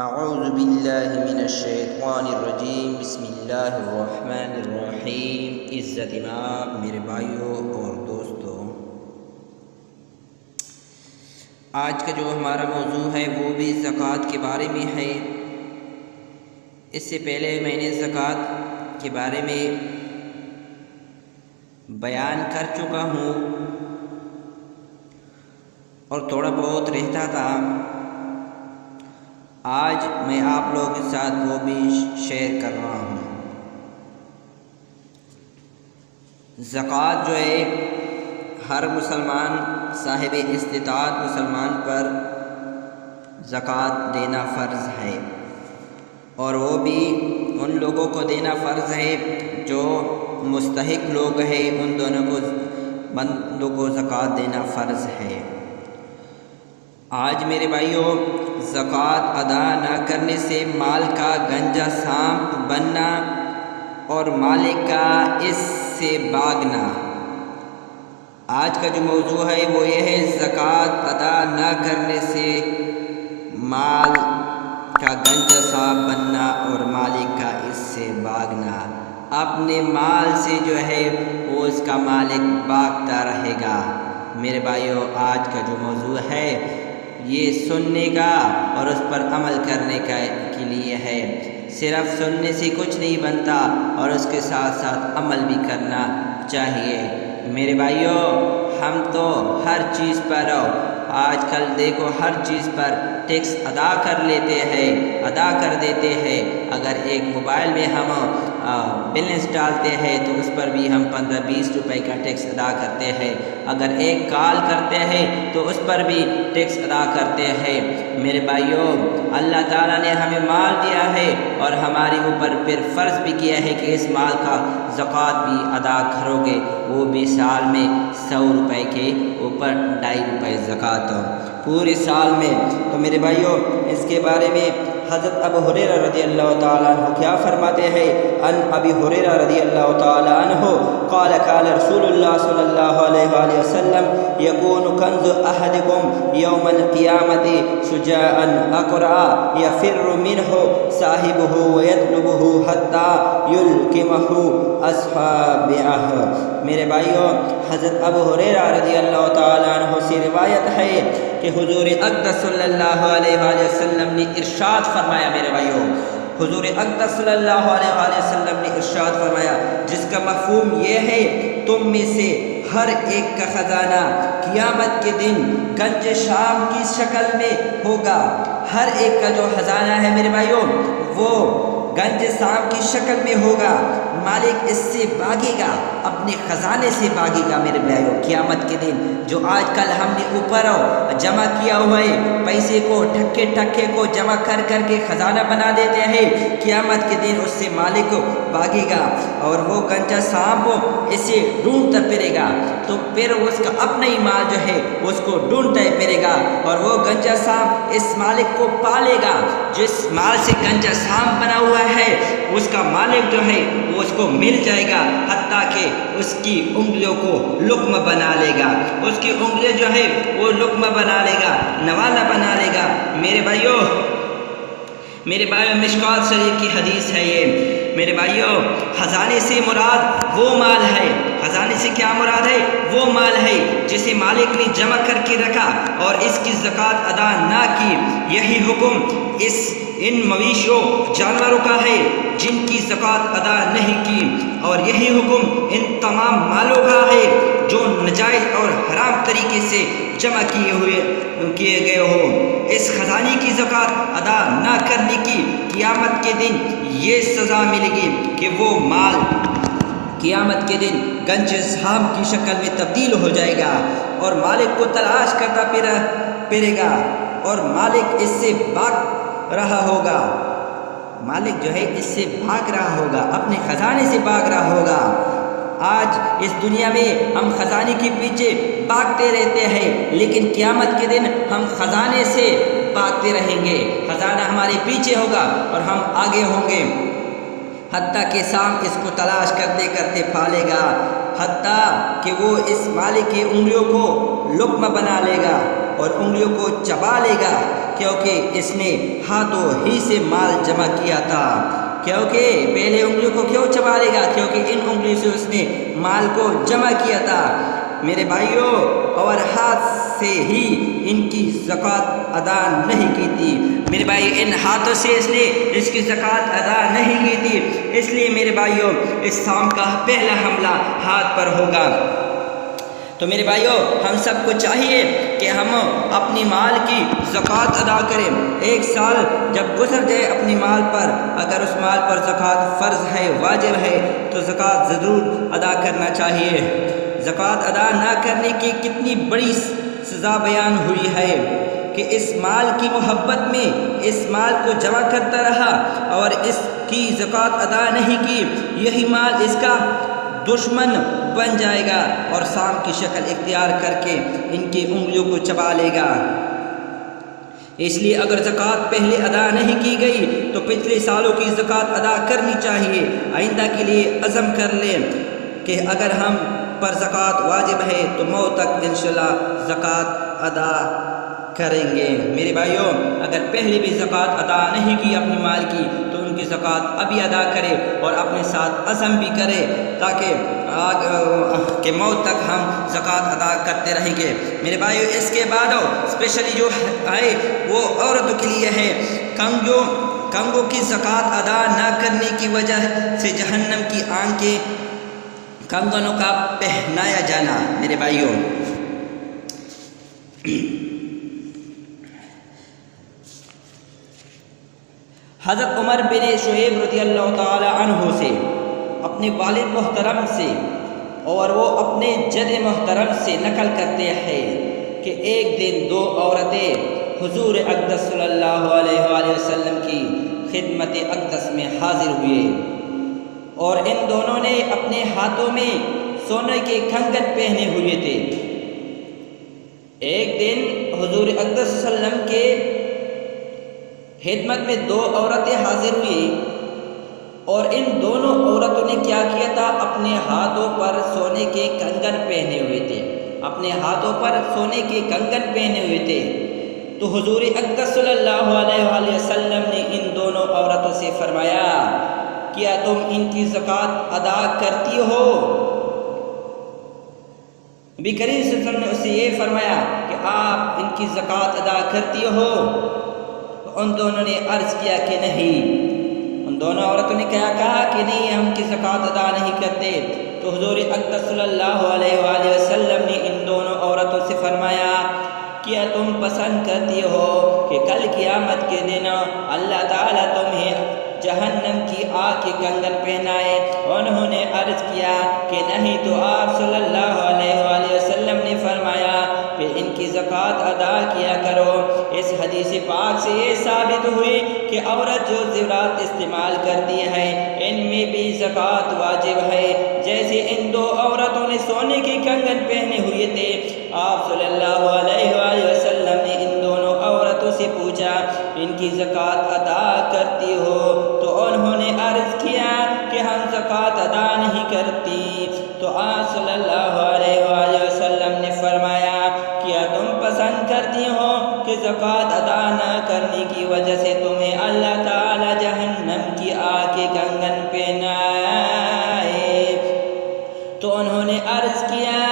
اعوذ باللہ من الشیطان الرجیم بسم اللہ الرحمن الرحیم۔ عزت مآب میرے بھائیوں اور دوستوں، آج کا جو ہمارا موضوع ہے وہ بھی زکوٰۃ کے بارے میں ہے۔ اس سے پہلے میں نے زکوٰۃ کے بارے میں بیان کر چکا ہوں اور تھوڑا بہت رہتا تھا۔ آج میں آپ لوگوں کے ساتھ وہ بھی شیئر کر رہا ہوں۔ زکوٰۃ جو ہے ہر مسلمان صاحب استطاعت مسلمان پر زکوٰۃ دینا فرض ہے، اور وہ بھی ان لوگوں کو دینا فرض ہے جو مستحق لوگ ہیں، ان دونوں کو بندوں کو زکوٰۃ دینا فرض ہے۔ آج میرے بھائیوں، زکوٰۃ ادا نہ کرنے سے مال کا گنجا سانپ بننا اور مالک کا اس سے بھاگنا۔ آج کا جو موضوع ہے وہ یہ ہے، زکوٰۃ ادا نہ کرنے سے مال کا گنجا سانپ بننا اور مالک کا اس سے بھاگنا۔ اپنے مال سے جو ہے وہ اس کا مالک بھاگتا رہے گا۔ میرے بھائیوں، آج کا جو موضوع ہے یہ سننے کا اور اس پر عمل کرنے کے لیے ہے۔ صرف سننے سے کچھ نہیں بنتا، اور اس کے ساتھ ساتھ عمل بھی کرنا چاہیے۔ میرے بھائیوں، ہم تو ہر چیز پر آج کل دیکھو ہر چیز پر ٹیکس ادا کر دیتے ہیں۔ اگر ایک موبائل میں ہم بیلنس ڈالتے ہیں تو اس پر بھی ہم 15-20 روپے کا ٹیکس ادا کرتے ہیں۔ اگر ایک کال کرتے ہیں تو اس پر بھی ٹیکس ادا کرتے ہیں۔ میرے بھائیوں، اللہ تعالیٰ نے ہمیں مال دیا ہے اور ہمارے اوپر پھر فرض بھی کیا ہے کہ اس مال کا زکوٰۃ بھی ادا کرو گے، وہ بھی سال میں 100 روپے کے اوپر 2.5 روپے زکوٰۃ پورے سال میں۔ تو میرے بھائیوں، اس کے بارے میں حضرت ابو ہریرہ رضی اللہ تعالیٰ عنہ کیا فرماتے ہیں؟ ان ابی ہریرہ رضی اللہ تعالیٰ عنہ قال قال رسول اللہ صلی اللہ علیہ وآلہ وسلم یکون کنز احدکم یوم القیامت شجاعا اقرعا یفر منہ صاحبہ ویطلبہ حتی یلکمہ اصحابہ۔ میرے بھائیوں، حضرت ابو ہریرہ رضی اللہ تعالیٰ عنہ سے روایت ہے کہ حضور اقدس صلی اللہ علیہ وآلہ وسلم نے ارشاد فرمایا۔ میرے بھائیوں، حضور اقدس صلی اللہ علیہ وآلہ وسلم نے ارشاد فرمایا، جس کا مفہوم یہ ہے، تم میں سے ہر ایک کا خزانہ قیامت کے دن گنج شام کی شکل میں ہوگا۔ ہر ایک کا جو خزانہ ہے میرے بھائیوں وہ گنج شام کی شکل میں ہوگا۔ مالک اس سے بھاگے گا، اپنے خزانے سے بھاگے گا۔ میرے بھائیوں، قیامت کے دن جو آج کل ہم نے اوپر جمع کیا ہوا ہے، پیسے کو ٹھکے کو جمع کر کے خزانہ بنا دیتے ہیں، قیامت کے دن اس سے مالک بھاگے گا اور وہ گنجا سانپ اسے ڈھونڈتا پھرے گا، تو پھر اس کا اپنا ہی مال جو ہے اس کو ڈھونڈتا پھرے گا، اور وہ گنجا سانپ اس مالک کو پالے گا۔ جس مال سے گنجا سانپ بنا ہوا ہے اس کا مالک جو ہے وہ اس کو مل جائے گا، حتیٰ کہ اس کی انگلیوں کو لقمہ بنا لے گا۔ اس کی انگلیاں جو ہے وہ لقمہ بنا لے گا، نوالا بنا لے گا۔ میرے بھائیوں، مشکوٰۃ شریف کی حدیث ہے یہ۔ میرے بھائیوں، خزانے سے مراد وہ مال ہے، خزانے سے کیا مراد ہے؟ وہ مال ہے جسے مالک نے جمع کر کے رکھا اور اس کی زکوٰۃ ادا نہ کی۔ یہی حکم ان مویشیوں جانوروں کا ہے جن کی زکوٰۃ ادا نہیں کی، اور یہی حکم ان تمام مالوں کا ہے جو ناجائز اور حرام طریقے سے جمع کیے گئے ہوں۔ اس خزانے کی زکوٰۃ ادا نہ کرنے کی قیامت کے دن یہ سزا ملے گی کہ وہ مال قیامت کے دن گنج سانپ کی شکل میں تبدیل ہو جائے گا، اور مالک کو تلاش کرتا پھرے گا، اور مالک اس سے بھاگ رہا ہوگا۔ مالک جو ہے اس سے بھاگ رہا ہوگا، اپنے خزانے سے بھاگ رہا ہوگا۔ آج اس دنیا میں ہم خزانے کے پیچھے بھاگتے رہتے ہیں، لیکن قیامت کے دن ہم خزانے سے بھاگتے رہیں گے۔ خزانہ ہمارے پیچھے ہوگا اور ہم آگے ہوں گے، حتیٰ کہ سانپ اس کو تلاش کرتے پھالے گا، حتیٰ کہ وہ اس مالک کی انگلیوں کو لقمہ بنا لے گا اور انگلیوں کو چبا لے گا کیونکہ اس نے ہاتھوں ہی سے مال جمع کیا تھا۔ کیونکہ پہلے انگلیوں کو کیوں چبالے گا؟ کیونکہ ان انگلیوں سے اس نے مال کو جمع کیا تھا میرے بھائیوں، اور ہاتھ سے ہی ان کی زکوٰۃ ادا نہیں کی تھی میرے بھائی، ان ہاتھوں سے اس نے اس کی زکوٰۃ ادا نہیں کی تھی۔ اس لیے میرے بھائیوں اس سام کا پہلا حملہ ہاتھ پر ہوگا۔ تو میرے بھائیوں ہم سب کو چاہیے کہ ہم اپنی مال کی زکوٰۃ ادا کریں۔ ایک سال جب گزر جائے اپنی مال پر، اگر اس مال پر زکوٰۃ فرض ہے، واجب ہے، تو زکوٰۃ ضرور ادا کرنا چاہیے۔ زکوٰۃ ادا نہ کرنے کی کتنی بڑی سزا بیان ہوئی ہے کہ اس مال کی محبت میں اس مال کو جمع کرتا رہا اور اس کی زکوٰۃ ادا نہیں کی، یہی مال اس کا دشمن بن جائے گا اور سام کی شکل اختیار کر کے ان کی انگلیوں کو چبا لے گا۔ اس لیے اگر زکوٰۃ پہلے ادا نہیں کی گئی تو پچھلے سالوں کی زکوٰۃ ادا کرنی چاہیے۔ آئندہ کے لیے عزم کر لیں کہ اگر ہم پر زکوٰۃ واجب ہے تو موت تک انشاءاللہ زکوٰۃ ادا کریں گے۔ میرے بھائیوں اگر پہلے بھی زکوٰۃ ادا نہیں کی اپنی مال کی تو ان کی زکوٰۃ ابھی ادا کرے اور اپنے ساتھ عزم بھی کرے تاکہ کہ موت تک ہم زکوٰۃ ادا کرتے رہیں گے۔ میرے بھائیوں اس کے بعد اسپیشلی جو ہے وہ عورتوں کے لیے ہے، کنگوں کی زکوٰۃ ادا نہ کرنے کی وجہ سے جہنم کی آنکھیں کنگنوں کا پہنایا جانا۔ میرے بھائیوں حضرت عمر بن شعیب رضی اللہ تعالی عنہ سے، اپنے والد محترم سے اور وہ اپنے جد محترم سے نقل کرتے ہیں کہ ایک دن دو عورتیں حضور اقدس صلی اللہ علیہ وآلہ وسلم کی خدمت اقدس میں حاضر ہوئے اور ان دونوں نے اپنے ہاتھوں میں سونے کے کنگن پہنے ہوئے تھے۔ ایک دن حضور اقدس صلی اللہ علیہ وسلم کے خدمت میں دو عورتیں حاضر ہوئی اور ان دونوں عورتوں نے کیا کیا تھا؟ اپنے ہاتھوں پر سونے کے کنگن پہنے ہوئے تھے، اپنے ہاتھوں پر سونے کے کنگن پہنے ہوئے تھے۔ تو حضور اقدس صلی اللہ علیہ وآلہ وسلم نے ان دونوں عورتوں سے فرمایا کیا تم ان کی زکوٰۃ ادا کرتی ہو؟ نبی کریم صلی اللہ علیہ وسلم نے اسے یہ فرمایا کہ آپ ان کی زکوٰۃ ادا کرتی ہو؟ تو ان دونوں نے عرض کیا کہ نہیں۔ ان دونوں عورتوں نے کیا کہا کہ نہیں، ہم کی زکوٰۃ ادا نہیں کرتے۔ تو حضور اقدس صلی اللہ علیہ وآلہ وسلم نے ان دونوں عورتوں سے فرمایا کیا تم پسند کرتی ہو کہ کل قیامت کے دن اللہ تعالیٰ تمہیں جہنم کی آگ کے کنگن پہنائے؟ انہوں نے عرض کیا کہ نہیں۔ تو آپ صلی اللہ علیہ وآلہ وسلم نے فرمایا کہ ان کی زکوٰۃ ادا کیا کرو۔ اس حدیث پاک سے یہ ثابت ہوئی کہ عورت جو زیورات استعمال کرتی ہے ان میں بھی زکوٰۃ واجب ہے۔ جیسے ان دو عورتوں نے سونے کے کنگن پہنے ہوئے تھے، آپ صلی اللہ علیہ وآلہ وسلم نے ان دونوں عورتوں سے پوچھا ان کی زکوٰۃ ادا کرتی ہو؟ تو انہوں نے عرض کیا کہ ہم زکوٰۃ ادا نہیں کرتی۔ تو آپ صلی اللہ علیہ وآلہ وسلم نے فرمایا کیا تم پسند کرتی ہو کہ زکوٰۃ ادا نہ کرنے کی وجہ سے تمہیں اللہ تعالی جہنم کی آگ کے کنگن پہنائے؟ تو انہوں نے عرض کیا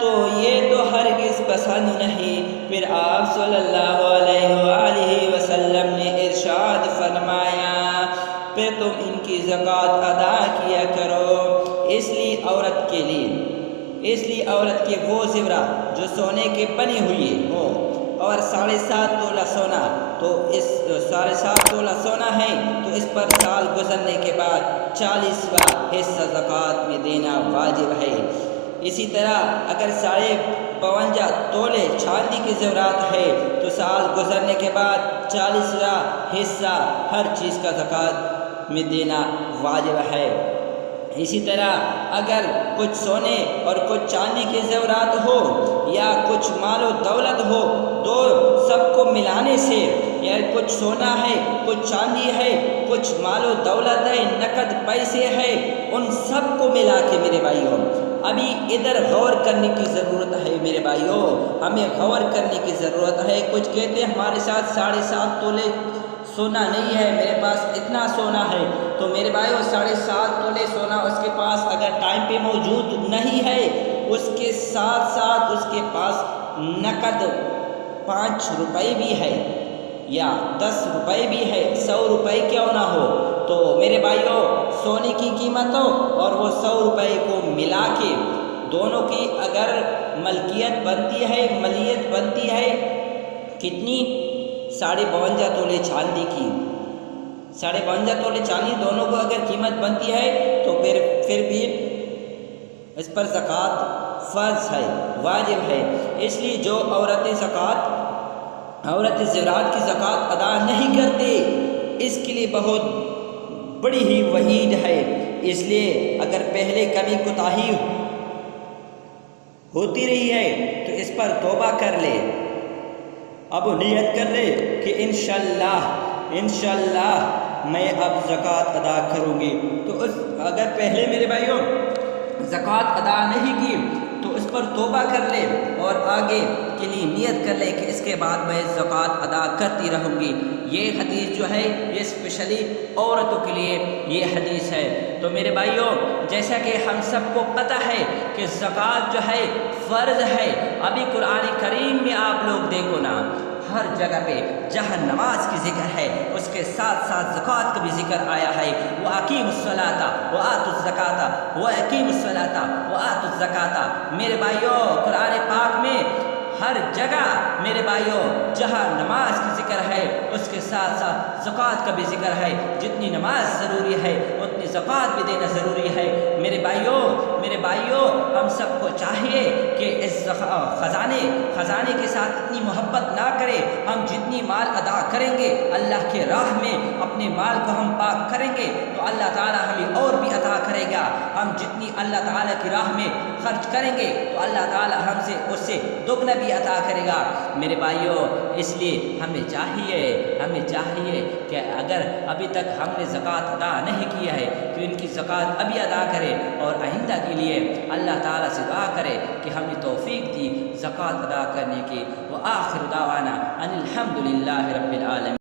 تو یہ تو ہرگز پسند نہیں۔ پھر آپ صلی اللہ علیہ وآلہ وسلم نے ارشاد فرمایا پھر تم ان کی زکوٰۃ ادا کیا کرو۔ اس لیے عورت کے وہ زیورات جو سونے کے بنے ہوئے ہو اور 7.5 تولہ سونا، تو اس 7.5 تولہ سونا ہے تو اس پر سال گزرنے کے بعد 40واں حصہ زکوٰۃ میں دینا واجب ہے۔ اسی طرح اگر 52 تولے چاندی کے زیورات ہے تو سال گزرنے کے بعد 40واں حصہ ہر چیز کا زکوٰۃ میں دینا واجب ہے۔ اسی طرح اگر کچھ سونے اور کچھ چاندی کے زیورات ہو یا کچھ مال و دولت ہو تو سب کو ملانے سے یا کچھ سونا ہے، کچھ چاندی ہے، کچھ مال و دولت ہے، نقد پیسے ہے، ان سب کو ملا کے میرے بھائیوں ابھی ادھر غور کرنے کی ضرورت ہے میرے بھائیوں، ہمیں غور کرنے کی ضرورت ہے۔ کچھ کہتے ہیں ہمارے ساتھ 7.5 تولے سونا نہیں ہے، میرے پاس اتنا سونا ہے، تو میرے بھائیوں 7.5 تولے سونا اس کے پاس اگر ٹائم پہ موجود نہیں ہے، اس کے ساتھ ساتھ اس کے پاس نقد 5 روپے بھی ہے یا 10 روپے بھی ہے، 100 روپے کیوں نہ ہو، تو میرے بھائیوں سونے کی قیمت ہو اور وہ 100 روپے کو ملا کے دونوں کی اگر ملکیت بنتی ہے، ملیت بنتی ہے کتنی؟ 52.5 تولے چاندی کی، 52.5 تولے چاندی دونوں کو اگر قیمت بنتی ہے تو پھر بھی اس پر زکوٰۃ فرض ہے، واجب ہے۔ اس لیے جو عورتیں زیورات کی زکوٰۃ ادا نہیں کرتے، اس کے لیے بہت بڑی ہی وعید ہے۔ اس لیے اگر پہلے کمی کوتاہی ہوتی رہی ہے تو اس پر توبہ کر لے، اب نیت کر لے کہ انشاءاللہ میں اب زکوٰۃ ادا کروں گی۔ تو اگر پہلے میرے بھائیوں زکوٰۃ ادا نہیں کی تو اس پر توبہ کر لے اور آگے کے لیے نیت کر لے کہ اس کے بعد میں زکوٰۃ ادا کرتی رہوں گی۔ یہ حدیث جو ہے یہ اسپیشلی عورتوں کے لیے یہ حدیث ہے۔ تو میرے بھائیوں جیسا کہ ہم سب کو پتہ ہے کہ زکوٰۃ جو ہے فرض ہے، ابھی قرآن کریم میں آپ لوگ دیکھو نا، ہر جگہ پہ جہاں نماز کی ذکر ہے اس کے ساتھ ساتھ زکوٰۃ کا بھی ذکر آیا ہے۔ وَأَقِیمُوا الصَّلَاةَ وَآتُوا الزَّکَاةَ وَأَقِیمُوا الصَّلَاةَ وَآتُوا الزَّکَاةَ۔ میرے بھائیوں قرآن پاک میں ہر جگہ میرے بھائیوں جہاں نماز کی ذکر ہے اس کے ساتھ ساتھ زکوٰۃ کا بھی ذکر ہے۔ جتنی نماز ضروری ہے اتنی زکوٰۃ بھی دینا ضروری ہے۔ میرے بھائیوں ہم سب کو چاہیے کہ اس خزانے کے ساتھ اتنی محبت نہ کرے، ہم جتنی مال ادا کریں گے اللہ کے راہ میں، اپنے مال کو ہم پاک کریں گے تو اللہ تعالیٰ ہمیں اور بھی عطا کرے گا۔ ہم جتنی اللہ تعالیٰ کی راہ میں خرچ کریں گے تو اللہ تعالیٰ ہم سے اس سے دگنا بھی عطا کرے گا میرے بھائیوں۔ اس لیے ہمیں چاہیے کہ اگر ابھی تک ہم نے زکوٰۃ ادا نہیں کیا ہے تو ان کی زکوٰۃ ابھی ادا کرے اور آئندہ کے لیے اللہ تعالیٰ سے دعا کرے کہ ہمیں توفیق دی زکوٰۃ ادا کرنے کی۔ وآخر دعوانا ان الحمد للہ رب العالمین۔